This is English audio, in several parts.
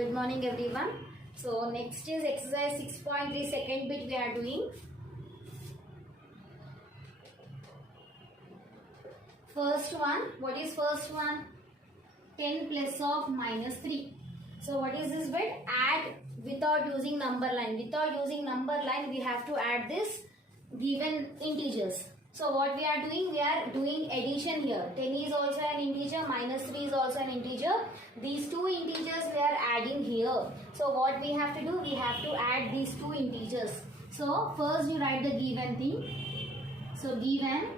Good morning everyone. So next is exercise 6.3 second bit we are doing. First one, what is first one? 10 plus of minus 3. So what is this bit? Add without using number line. Without using number line we have to add this given integers. So what we are doing? We are doing addition here. 10 is also an integer, minus 3 is also an integer. These two integers we are adding here. So what we have to do? We have to add these two integers. So first you write the given thing. So given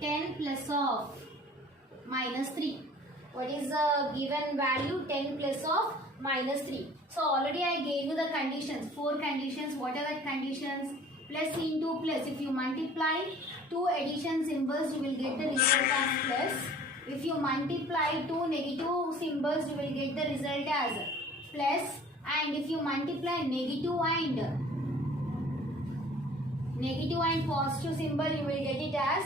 10 plus of minus 3. What is the given value? 10 plus of minus 3. So already I gave you the conditions. 4 conditions. What are the conditions? Plus into plus. If you multiply two addition symbols, you will get the result as plus. If you multiply two negative symbols, you will get the result as plus. And if you multiply negative and positive symbol, you will get it as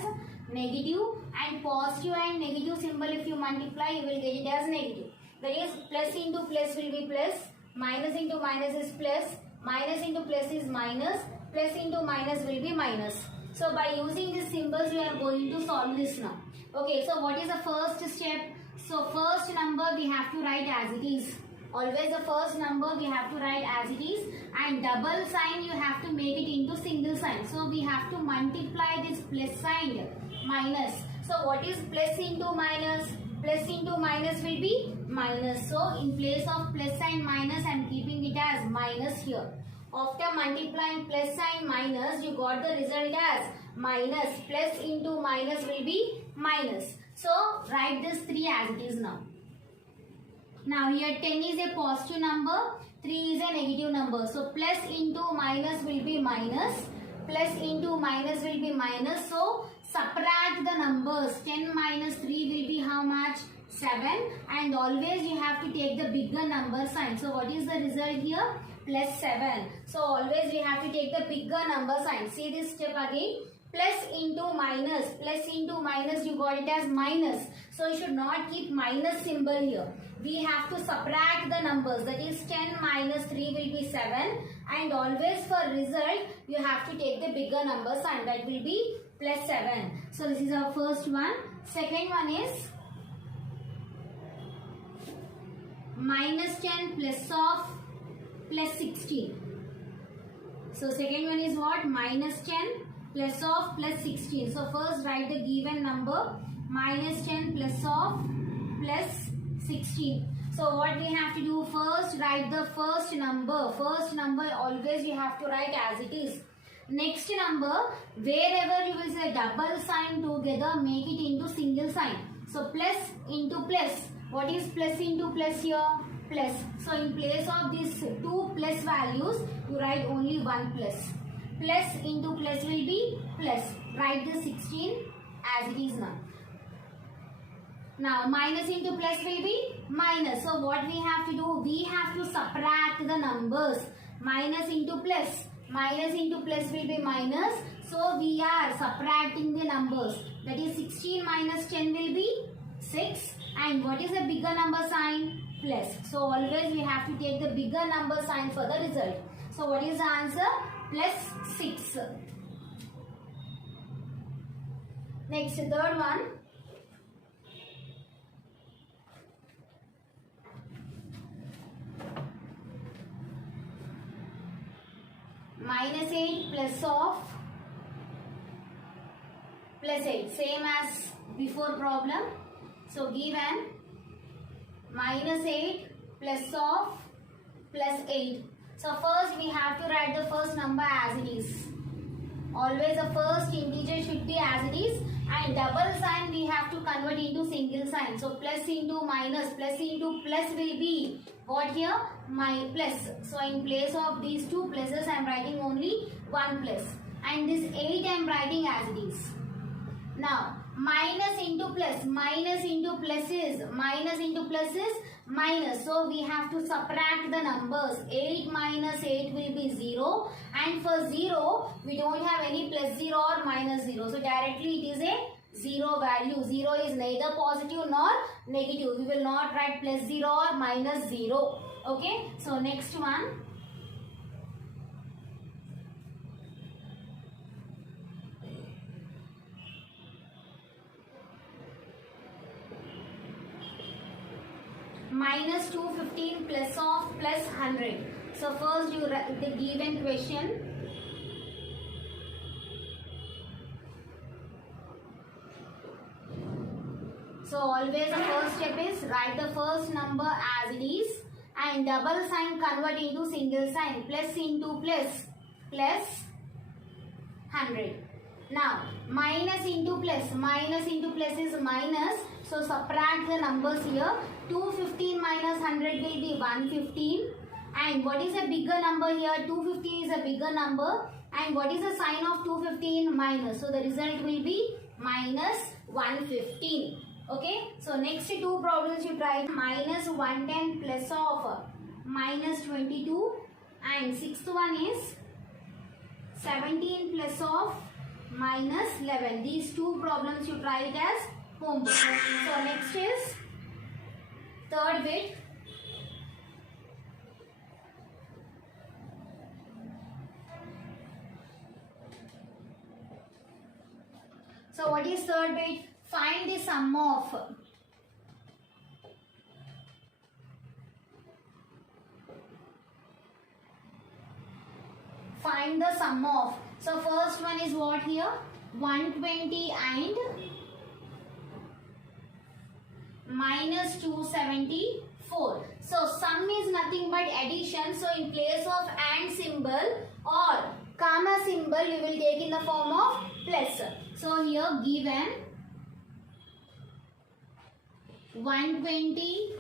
negative. And positive and negative symbol, if you multiply, you will get it as negative. That is, plus into plus will be plus. Minus into minus is plus. Minus into plus is minus. Plus into minus will be minus. So by using these symbols we are going to solve this now. Okay, so what is the first step? So first number we have to write as it is. Always the first number we have to write as it is, and double sign you have to make it into single sign. So we have to multiply this plus sign minus. So what is plus into minus? Plus into minus will be minus. So in place of plus sign minus I am keeping it as minus here. After multiplying plus sign minus, you got the result as minus. Plus into minus will be minus. So write this 3 as it is now. Now here 10 is a positive number, 3 is a negative number. So plus into minus will be minus. Plus into minus will be minus. So subtract the numbers. 10 minus 3 will be how much? 7. And always you have to take the bigger number sign. So what is the result here? Plus 7. So always we have to take the bigger number sign. See this step again. Plus into minus. Plus into minus, you got it as minus. So you should not keep minus symbol here. We have to subtract the numbers. That is 10 minus 3 will be 7. And always for result, you have to take the bigger number sign. That will be plus 7. So this is our first one. Second one is minus 10 plus of plus 16. So second one is what? Minus 10 plus of plus 16. So first write the given number minus 10 plus of plus 16. So what we have to do? First write the first number. First number always you have to write as it is. Next number, wherever you will say double sign together, make it into single sign. So plus into plus. What is plus into plus here? Plus. So in place of these two plus values, you write only one plus. Plus into plus will be plus. Write the 16 as it is now. Now minus into plus will be minus. So what we have to do? We have to subtract the numbers. Minus into plus. Minus into plus will be minus. So we are subtracting the numbers. That is 16 minus 10 will be 6. And what is the bigger number sign? Plus. So always we have to take the bigger number sign for the result. So what is the answer? Plus 6. Next, third one. Minus 8 plus of plus 8. Same as before problem. So given minus 8 plus of plus 8. So first we have to write the first number as it is. Always the first integer should be as it is, and double sign we have to convert into single sign. So plus into minus, plus into plus will be what here? My plus. So in place of these two pluses I am writing only one plus. And this 8 I am writing as it is. Now minus into plus. Minus into plus is minus. So we have to subtract the numbers. 8 minus 8 will be 0. And for 0, we don't have any plus 0 or minus 0. So directly it is a 0 value. 0 is neither positive nor negative. We will not write plus 0 or minus 0. Okay. So next one. Minus 215 plus of plus 100. So first you write the given question. So always the first step is write the first number as it is and double sign convert into single sign. Plus into plus, plus 100. Now minus into plus is minus. So subtract the numbers here. 215 minus 100 will be 115. And what is a bigger number here? 215 is a bigger number. And what is the sign of 215? Minus. So the result will be minus 115. Okay. So next two problems you try. Minus 110 plus of minus 22. And sixth one is 17 plus of minus 11. These two problems you try it as homework. So next is third bit. So what is third bit? Find the sum of So first one is what here? 120 and minus 274. So sum is nothing but addition. So in place of and symbol or comma symbol, we will take in the form of plus. So here given 120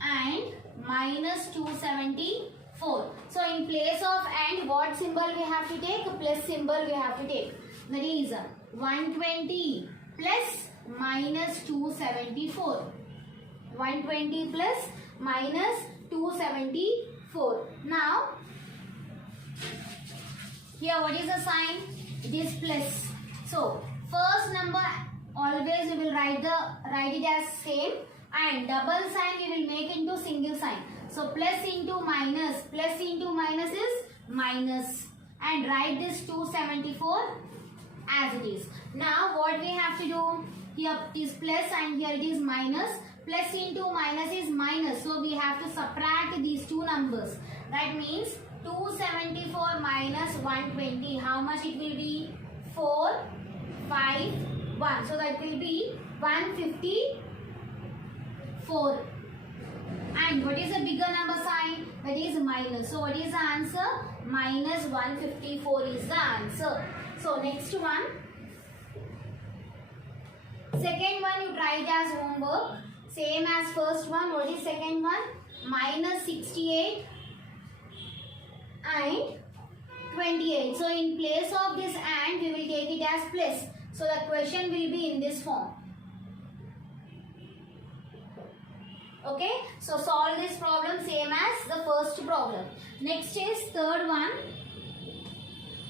and minus 274. So in place of and, what symbol we have to take? Plus symbol we have to take. That is 120 plus minus 274. 120 plus minus 274. Now, here what is the sign? It is plus. So, first number always we will write it as same, and double sign we will make into single sign. So, plus into minus is minus, and write this 274 as it is. Now what we have to do? Here it is plus and here it is minus. Plus into minus is minus. So we have to subtract these two numbers. That means 274 minus 120. How much it will be? 451. So that will be 154. And what is the bigger number sign? That is minus. So what is the answer? Minus 154 is the answer. So next one. Second one you try it as homework. Same as first one. What is second one? Minus 68 and 28. So in place of this and, we will take it as plus. So the question will be in this form. Okay. So solve this problem same as the first problem. Next is third one.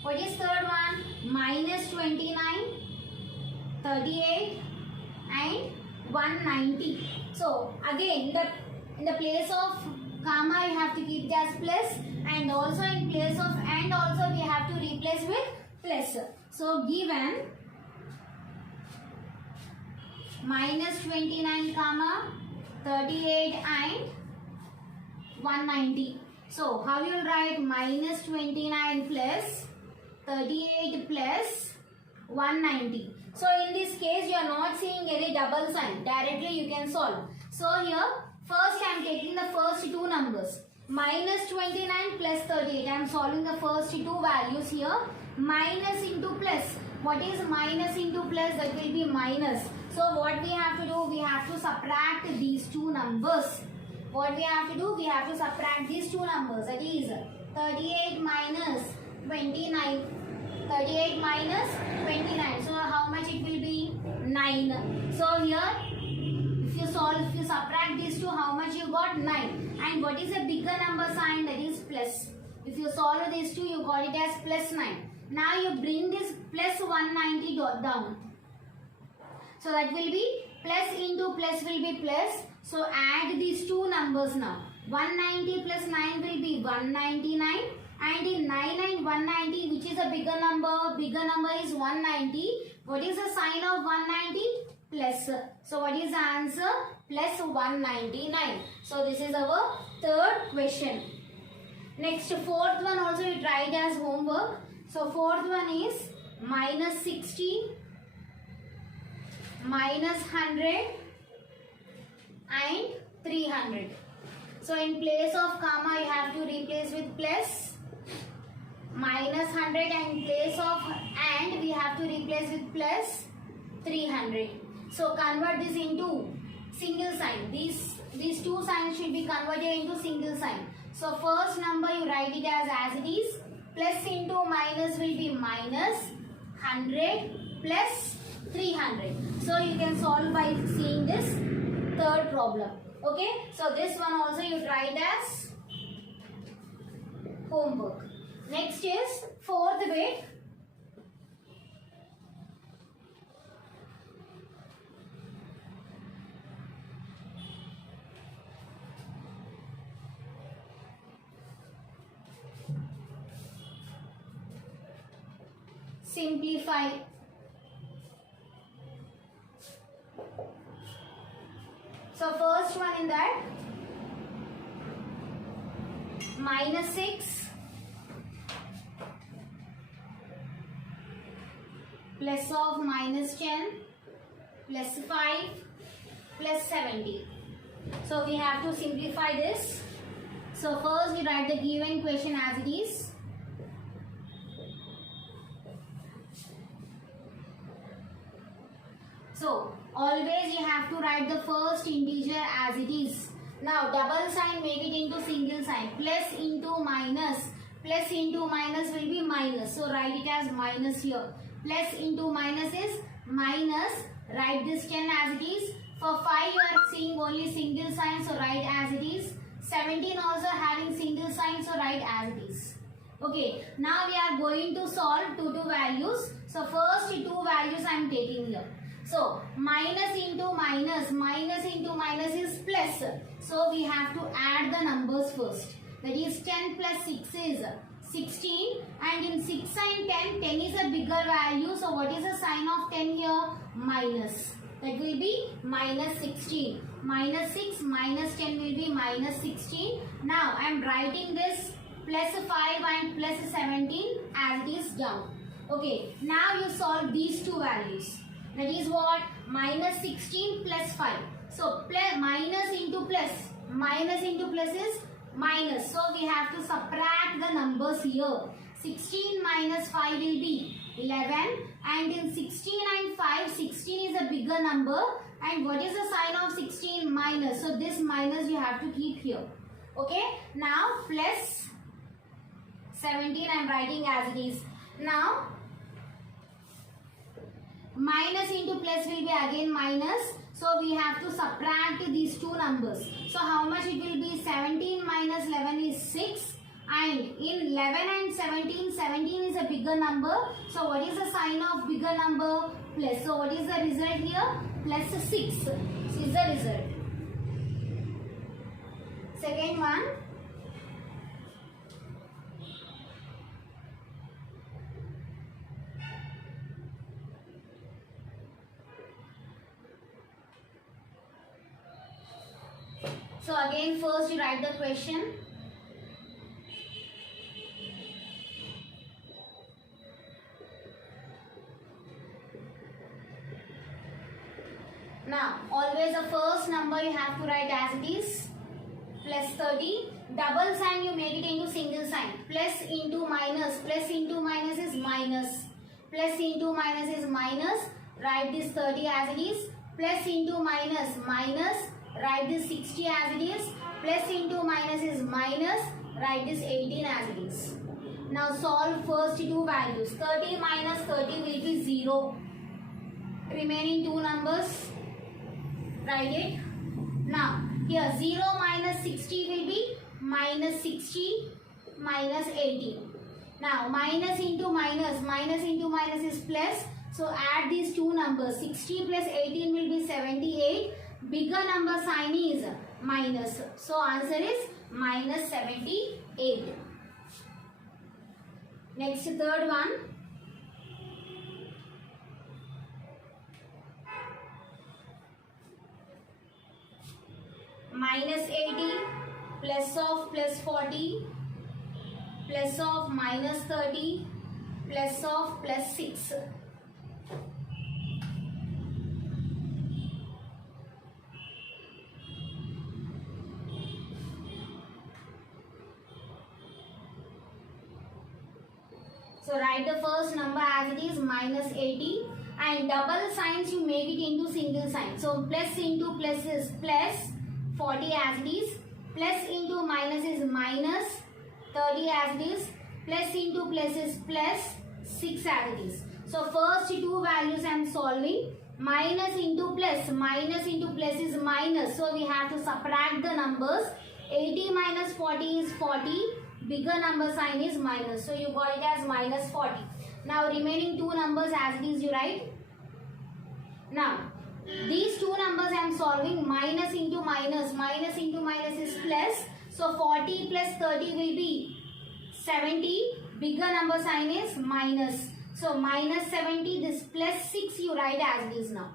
What is third one? Minus 29, 38 and 190. So again in the place of comma you have to keep it as plus, and also in place of and also we have to replace with plus. So given minus 29 comma 38 and 190. So how you will write? Minus 29 plus 38 plus 190. So in this case you are not seeing any double sign. Directly you can solve. So here first I am taking the first two numbers. Minus 29 plus 38. I am solving the first two values here. Minus into plus. What is minus into plus? That will be minus. So what we have to do? We have to subtract these two numbers. What we have to do? We have to subtract these two numbers. That is 38 minus 29. 38 minus 29. So how much it will be? 9. So here if you subtract these two, how much you got? 9. And what is a bigger number sign? That is plus. If you solve these two, you got it as plus 9. Now you bring this plus 190 down. So that will be plus into plus will be plus. So add these two numbers now. 190 plus 9 will be 199. And in 9 and 190, which is a bigger number? Bigger number is 190. What is the sign of 190? Plus. So what is the answer? Plus 199. So this is our third question. Next, fourth one also you try it as homework. So fourth one is minus 60, minus 100 and 300. So in place of comma you have to replace with plus. Minus 100 and in place of and we have to replace with plus 300. So convert this into single sign. These two signs should be converted into single sign. So first number you write it as it is. Plus into minus will be minus 100 plus 300. So you can solve by seeing this third problem. Okay. So this one also you try it as homework. Next is fourth bit. Simplify. So first one in that, minus 6 plus of minus 10 plus 5 plus 70. So we have to simplify this. So first we write the given question as it is. So always you have to write the first integer as it is. Now double sign, make it into single sign. Plus into minus. Plus into minus will be minus. So write it as minus here. Plus into minus is minus. Write this 10 as it is. For 5 you are seeing only single sign. So write as it is. 17 also having single sign. So write as it is. Okay. Now we are going to solve two values. So first two values I am taking here. So minus into minus is plus. So we have to add the numbers first. That is 10 plus 6 is 16, and in 6 and 10 is a bigger value. So what is the sign of 10 here? Minus. That will be minus 16. Minus 6 minus 10 will be minus 16. Now I am writing this plus 5 and plus 17 as it is down. Okay. Now you solve these two values. That is what? Minus 16 plus 5. So plus, minus into plus. Minus into plus is minus. So we have to subtract the numbers here. 16 minus 5 will be 11. And in 16 and 5, 16 is a bigger number. And what is the sign of 16? Minus. So this minus you have to keep here. Okay. Now plus 17 I am writing as it is. Now minus into plus will be again minus. So we have to subtract these two numbers. So how much it will be? 17 minus 11 is 6. And in 11 and 17, 17 is a bigger number. So what is the sign of bigger number? Plus. So what is the result here? Plus 6. This is the result. Second one. So again first you write the question. Now always the first number you have to write as it is. Plus 30. Double sign you make it into single sign. Plus into minus. Plus into minus is minus. Plus into minus is minus. Write this 30 as it is. Plus into minus minus. Write this 60 as it is. Plus into minus is minus. Write this 18 as it is. Now solve first two values. 30 minus 30 will be 0. Remaining two numbers. Write it. Now here 0 minus 60 will be minus 60 minus 18. Now minus into minus. Minus into minus is plus. So add these two numbers. 60 plus 18 will be 78. Bigger number sign is minus. So answer is minus 78. Next, third one. Minus 80 plus of plus 40 plus of minus 30 plus of plus 6. So write the first number as it is, minus 80, and double signs you make it into single sign. So plus into plus is plus 40 as it is, plus into minus is minus 30 as it is, plus into plus is plus 6 as it is. So first two values I am solving. Minus into plus is minus. So we have to subtract the numbers. 80 minus 40 is 40. Bigger number sign is minus. So you got it as minus 40. Now remaining two numbers as it is you write. Now these two numbers I am solving. Minus into minus is plus. So 40 plus 30 will be 70. Bigger number sign is minus. So minus 70, this plus 6 you write as it is now.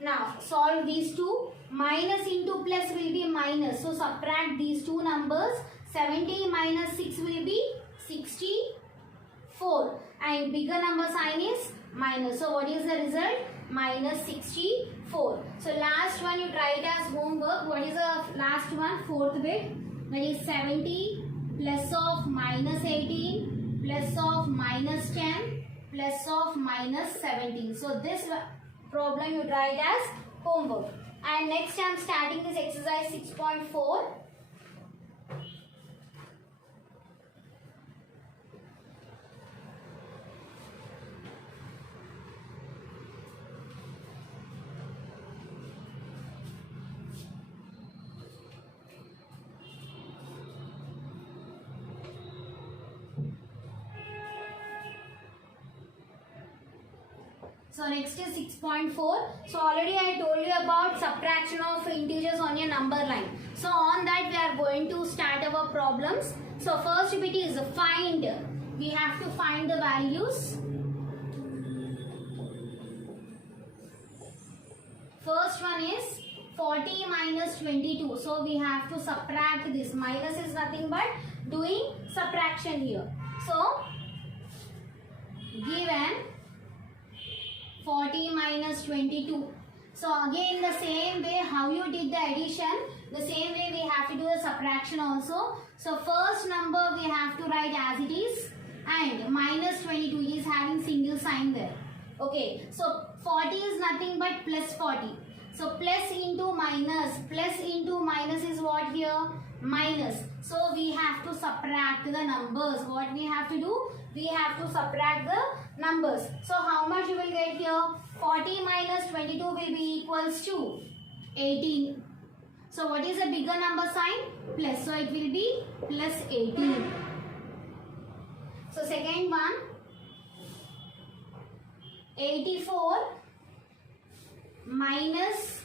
Now solve these two. Minus into plus will be minus. So subtract these two numbers. 70 minus 6 will be 64. And bigger number sign is minus. So what is the result? Minus 64. So last one you try it as homework. What is the last one? Fourth bit. That is 70 plus of minus 18 plus of minus 10 plus of minus 17. So this problem you try it as homework. And next I am starting this exercise 6.4. So next is 6.4. So already I told you about subtraction of integers on your number line. So on that we are going to start our problems. So first bit is find. We have to find the values. First one is 40 minus 22. So we have to subtract this. Minus is nothing but doing subtraction here. So given 40 minus 22. So again the same way how you did the addition, the same way we have to do the subtraction also. So first number we have to write as it is, and minus 22 it is having single sign there. Okay, so 40 is nothing but plus 40. So plus into minus is what here? Minus. So we have to subtract the numbers. What we have to do? We have to subtract the numbers. So how much you will get here? 40 minus 22 will be equals to 18. So what is the bigger number sign? Plus. So it will be plus 18. So second one, 84 minus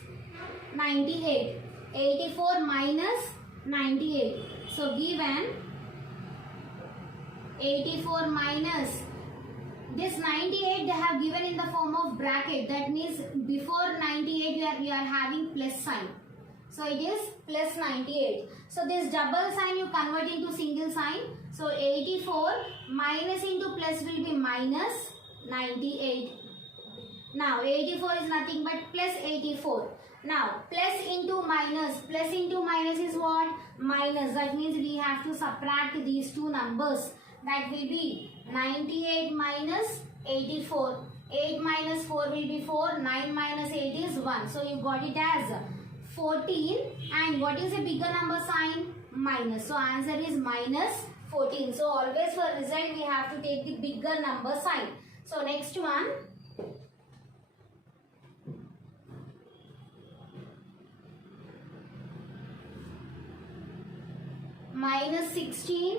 98. 84 minus 98. So given 84 minus this 98 they have given in the form of bracket. That means before 98 we are having plus sign. So it is plus 98. So this double sign you convert into single sign. So 84 minus into plus will be minus 98. Now 84 is nothing but plus 84. Now plus into minus is what? Minus. That means we have to subtract these two numbers. That will be 98 minus 84. 8 minus 4 will be 4. 9 minus 8 is 1. So you got it as 14. And what is a bigger number sign? Minus. So answer is minus 14. So always for result we have to take the bigger number sign. So next one. Minus 16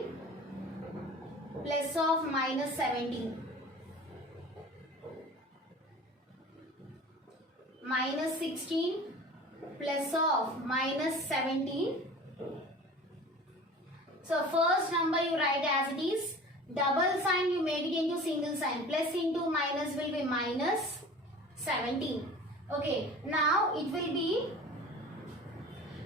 plus of minus 17. minus 16 plus of minus 17. So first number you write as it is. Double sign you make it into single sign. Plus into minus will be minus 17. Okay. Now it will be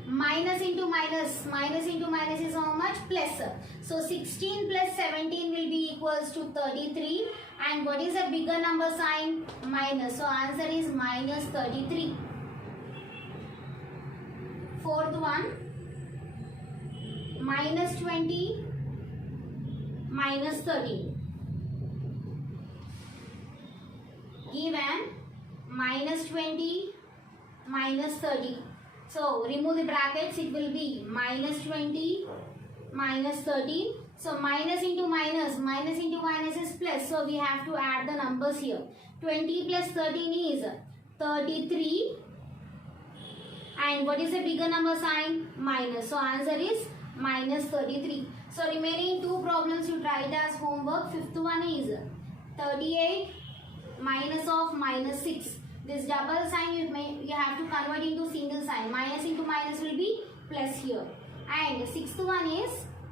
minus into minus. Minus into minus is how much? Plus. So 16 plus 17 will be equals to 33. And what is a bigger number sign? Minus. So answer is minus 33. Fourth one. Minus 20 minus 13. Given minus 20 minus 30. So remove the brackets, it will be minus 20 minus 13. So minus into minus is plus. So we have to add the numbers here. 20 plus 13 is 33. And what is the bigger number sign? Minus. So answer is minus 33. So remaining two problems you try it as homework. Fifth one is 38 minus of minus 6. This double sign you have to convert into single sign. Minus into minus will be plus here. And sixth one is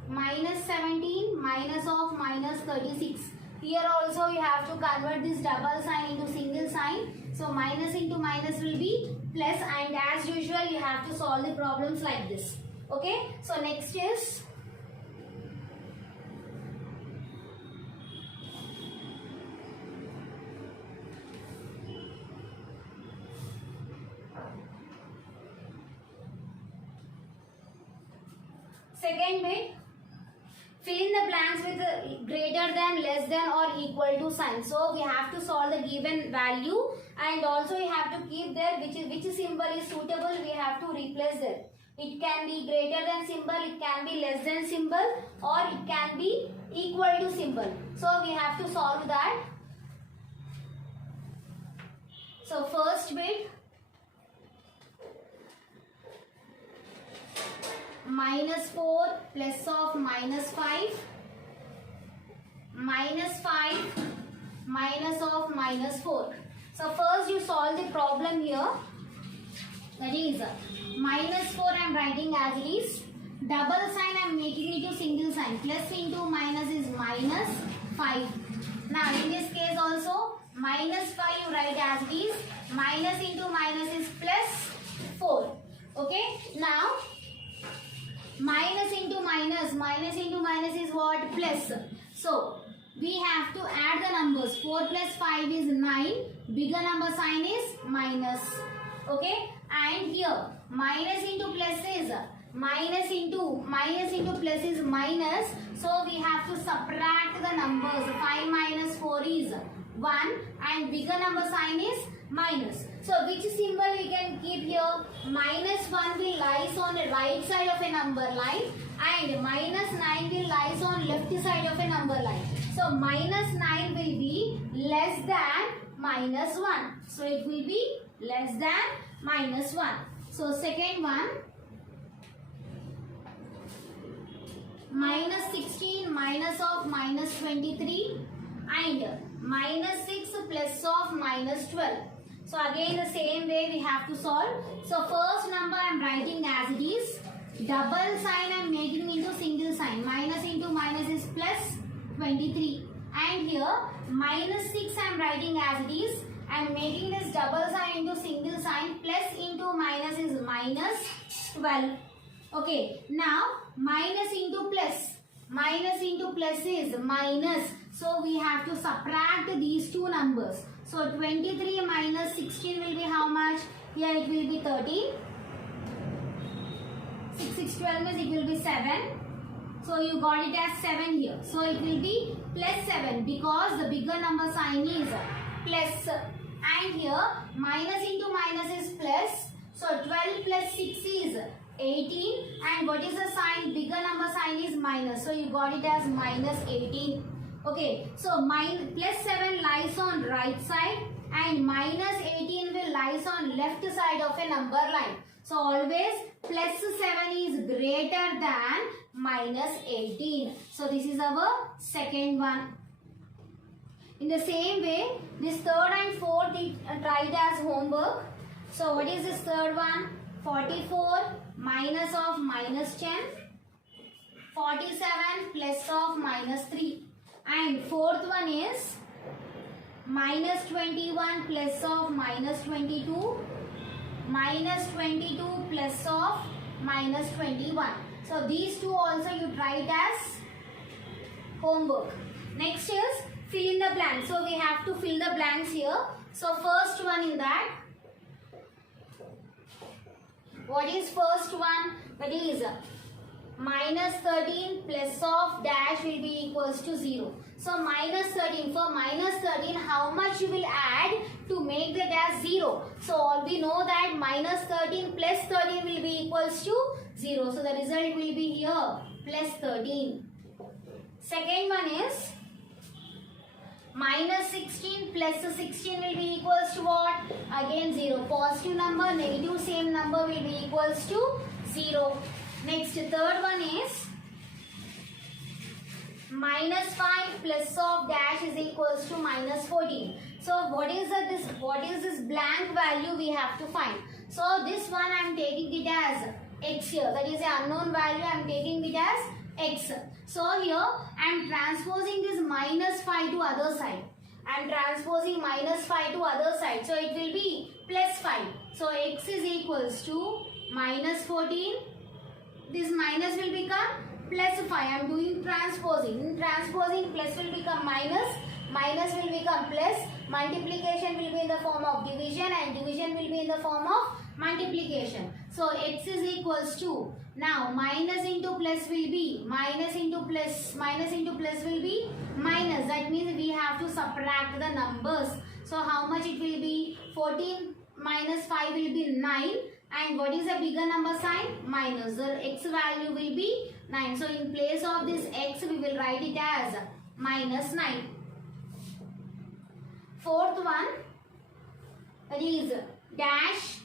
minus 17 minus of minus 36. Here also you have to convert this double sign into single sign. So minus into minus will be plus, and as usual you have to solve the problems like this. Okay. So next is second bit. Fill in the blanks with a greater than, less than or equal to sign. So we have to solve the given value, and also we have to keep there which symbol is suitable, we have to replace there. It can be greater than symbol, it can be less than symbol, or it can be equal to symbol. So we have to solve that. So first bit, minus 4 plus of minus 5, minus 5 minus of minus 4. So first you solve the problem here. That is minus 4 I am writing as it is. Double sign I am making it to single sign. Plus into minus is minus 5. Now in this case also minus 5 you write as it is. Minus into minus is plus 4. Okay. Now minus into minus is what? Plus. So we have to add the numbers. 4 plus 5 is 9. Bigger number sign is minus. Okay. And here minus into plus is minus into plus is minus. So we have to subtract the numbers. 5 minus 4 is 1, and bigger number sign is minus. So which symbol we can keep here? Minus 1 will lies on the right side of a number line, and minus 9 will lies on left side of a number line. So minus 9 will be less than minus 1. So it will be less than minus 1. So second one, minus 16 minus of minus 23, and minus 6 plus of minus 12. So again the same way we have to solve. So first number I am writing as it is. Double sign I am making into single sign. Minus into minus is plus 23. And here minus 6 I am writing as it is. I am making this double sign into single sign. Plus into minus is minus 12. Okay. Now minus into plus. Minus into plus is minus. So we have to subtract these two numbers. So 23 minus 16 will be how much? Here it will be 13. 6, 6, 12 means it will be 7. So you got it as 7 here. So it will be plus 7 because the bigger number sign is plus. And here minus into minus is plus. So 12 plus 6 is 18. And what is the sign? Bigger number sign is minus. So you got it as minus 18. Okay, so plus 7 lies on right side and minus 18 will lies on left side of a number line. So always plus 7 is greater than minus 18. So this is our second one. In the same way, this third and fourth try it as homework. So what is this third one? 44 minus of minus 10. 47 plus of minus 3. And fourth one is minus 21 plus of minus 22. Minus 22 plus of minus 21. So these two also you try it as homework. Next is fill in the blanks. So we have to fill the blanks here. So first one in that. What is first one? That is minus 13 plus of dash will be equals to 0. So minus 13. For minus 13, how much you will add to make the dash 0? So we know that minus 13 plus 13 will be equals to 0. So the result will be here plus 13. Second one is minus 16 plus 16 will be equals to what? Again 0. Positive number, negative same number will be equals to 0. Next, third one is minus 5 plus of dash is equals to minus 14. So what is this blank value we have to find? So this one I am taking it as x here. That is an unknown value. I am taking it as x. So here I am transposing this minus 5 to other side. I am transposing minus 5 to other side. So it will be plus 5. So x is equals to minus 14. This minus will become plus 5. I am doing transposing. In transposing, plus will become minus. Minus will become plus. Multiplication will be in the form of division and division will be in the form of multiplication. So x is equals to, now minus into plus will be minus into plus will be minus. That means we have to subtract the numbers. So how much it will be? 14 minus 5 will be 9. And what is the bigger number sign? Minus. The x value will be 9. So in place of this x, we will write it as minus 9. Fourth one, that is dash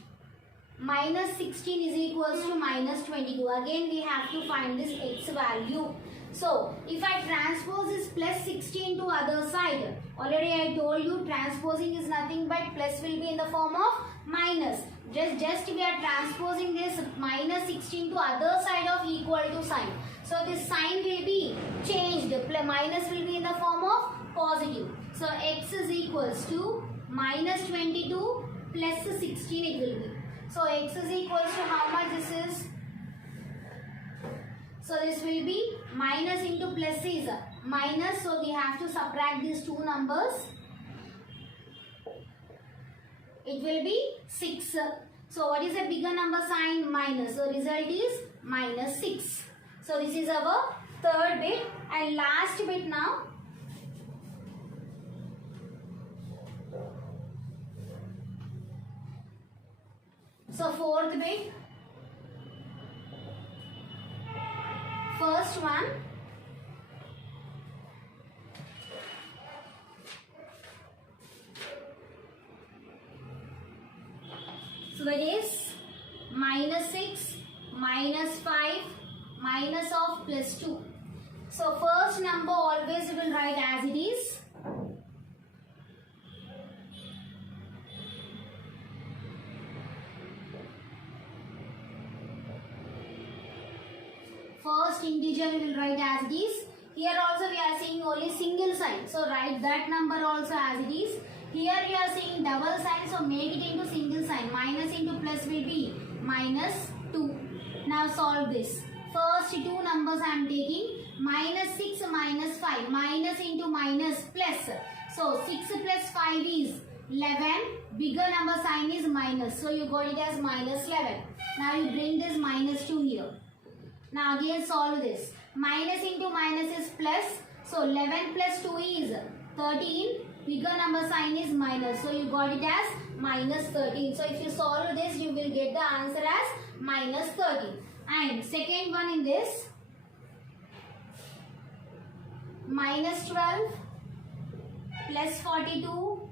minus 16 is equals to minus 22. Again, we have to find this x value. So if I transpose this plus 16 to other side, already I told you transposing is nothing but plus will be in the form of minus. Just we are transposing this minus 16 to other side of equal to sign. So this sign will be changed. Minus will be in the form of positive. So x is equals to minus 22 plus 16 it will be. So x is equals to how much this is? So this will be minus into plus is minus. So we have to subtract these two numbers. It will be 6. So what is the bigger number sign? Minus. So result is minus 6. So this is our third bit and last bit now. So fourth bit. First one. So that is minus 6, minus 5, minus of plus 2. So first number always we will write as it is. First integer we will write as it is. Here also we are seeing only single sign. So write that number also as it is. Here we are seeing double sign. So make it into single sign. Minus into plus will be minus 2. Now solve this. First two numbers I am taking. Minus 6 minus 5. Minus into minus plus. So 6 plus 5 is 11. Bigger number sign is minus. So you got it as minus 11. Now you bring this minus 2 here. Now again solve this. Minus into minus is plus. So 11 plus 2 is 13. Bigger number sign is minus. So you got it as minus 13. So if you solve this, you will get the answer as minus 13. And second one in this. Minus 12 plus 42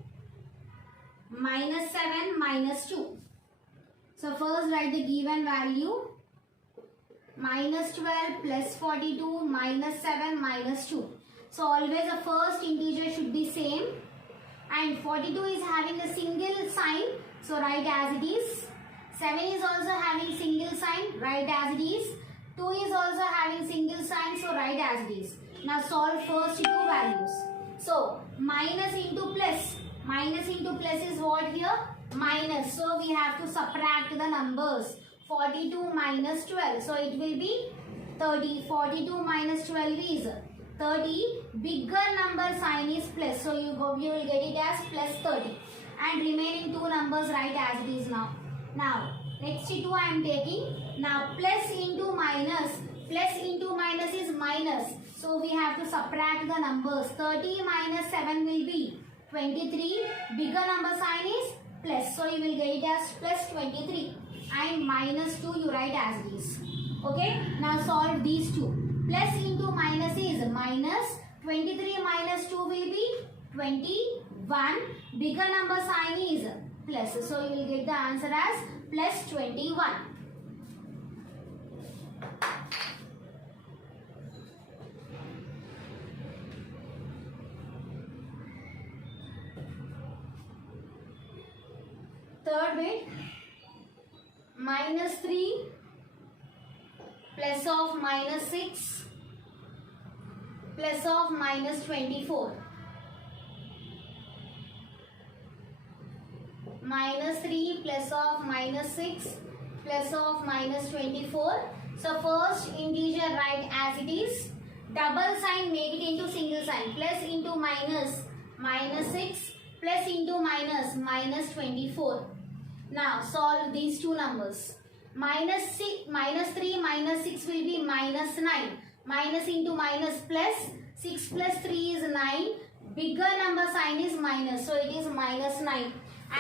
minus 7 minus 2. So first write the given value. Minus 12 plus 42 minus 7 minus 2. So always the first integer should be same. And 42 is having a single sign. so write as it is. 7 is also having single sign, write as it is. 2 is also having single sign, so write as it is. Now solve first two values. So minus into plus. Minus into plus is what here? Minus. So we have to subtract the numbers. 42 minus 12. So it will be 30. 42 minus 12 is 30. Bigger number sign is plus. So you will get it as plus 30. And remaining two numbers write as it is now. Now next two I am taking. Now plus into minus. Plus into minus is minus. So we have to subtract the numbers. 30 minus 7 will be 23. Bigger number sign is plus. So you will get it as plus 23. And minus 2 you write as it is. Okay. Now solve these two. Plus into minus is minus. 23 minus 2 will be 21. Bigger number sign is plus. So you will get the answer as plus 21. Third bit, minus 3 plus of minus 6 plus of minus 24. Minus 3 plus of minus 6 plus of minus 24. So first integer write as it is. Double sign make it into single sign. Plus into minus, minus 6 plus into minus, minus 24. Now solve these two numbers. Minus 3 minus 6 will be minus 9. Minus into minus plus. 6 plus 3 is 9. Bigger number sign is minus. So it is minus 9.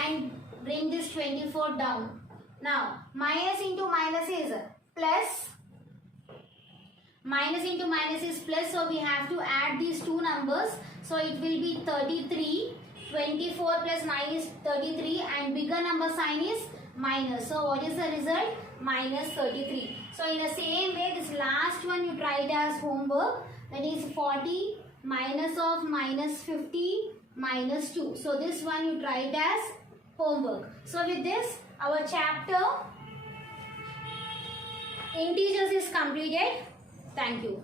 And bring this 24 down. Now minus into minus is plus. Minus into minus is plus. So we have to add these two numbers. So it will be 33. 24 plus 9 is 33 and bigger number sign is minus. So what is the result? Minus 33. So in the same way, this last one you try it as homework. That is 40 minus of minus 50 minus 2. So this one you try it as homework. So with this, our chapter integers is completed. Thank you.